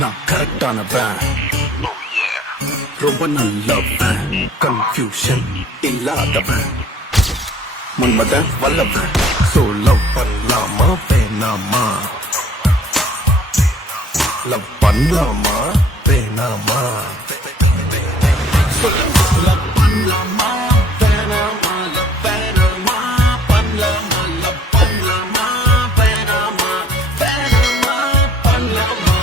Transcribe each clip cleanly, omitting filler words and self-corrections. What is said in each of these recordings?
நான் கரெக்டானவன், ரொம்ப நல்லவன், கன்ஃபியூஷன் இல்லாதவன், மன்மதன் வல்லவன். சோ லவ் பண்ணலாமா வேணாமா, லவ் பண்ணலாமா வேணாமா, லவ் பண்ணலாமா வேணாமா, லவ் வேணாமா பண்ணலாமா, லவ் பண்ணலாமா வேணாமா, வேணாமா பண்ணலாமா, பண்ணலாமா வேணாமா, லவ் வேணாமா பண்ணலாமா,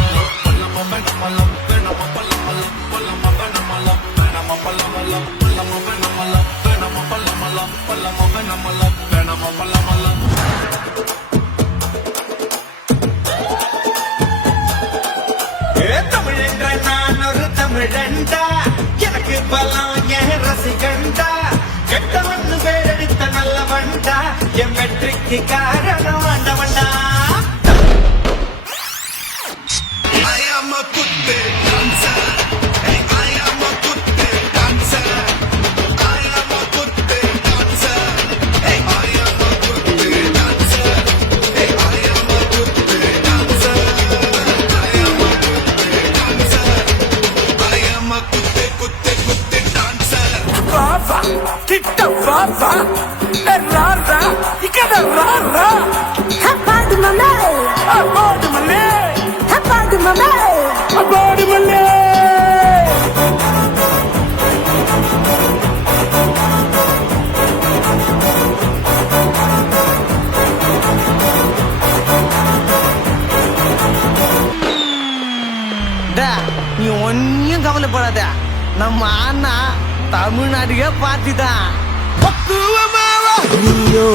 லவ் பண்ணலாமா வேணாமா, லவ் வேணாமா பண்ணலாமா, லவ் பண்ணலாமா வேணாமா, லவ் வேணாமா பண்ணலாமா, லவ் பண்ணலாமா வேணாமா, லவ் வேணாமா பண்ணலாமா, லவ். தமிழ் என்ற நான் ஒரு தமிழண்டா, எனக்கு பலம் என் ரசிகண்டா, கெட்டவன் பேரெடுத்த நல்லவண்டா, என் வெற்றிக்கு காரணம் ஆண்டவண்டா. I am a good dancer. Hey, I am a good dancer. I am a good dancer. Hey, I am a good dancer. Hey, I am a good dancer. I am a good dancer. I am a good dancer. Rava, kitta rava, rara, ikada rara. Habadi mame, Abadi male, habadi mame. abadi male. நீ ஒன்னும் கவலைப்படாத, நம்ம அண்ணா தமிழ்நாட்டுக்கே party தான். நீயோ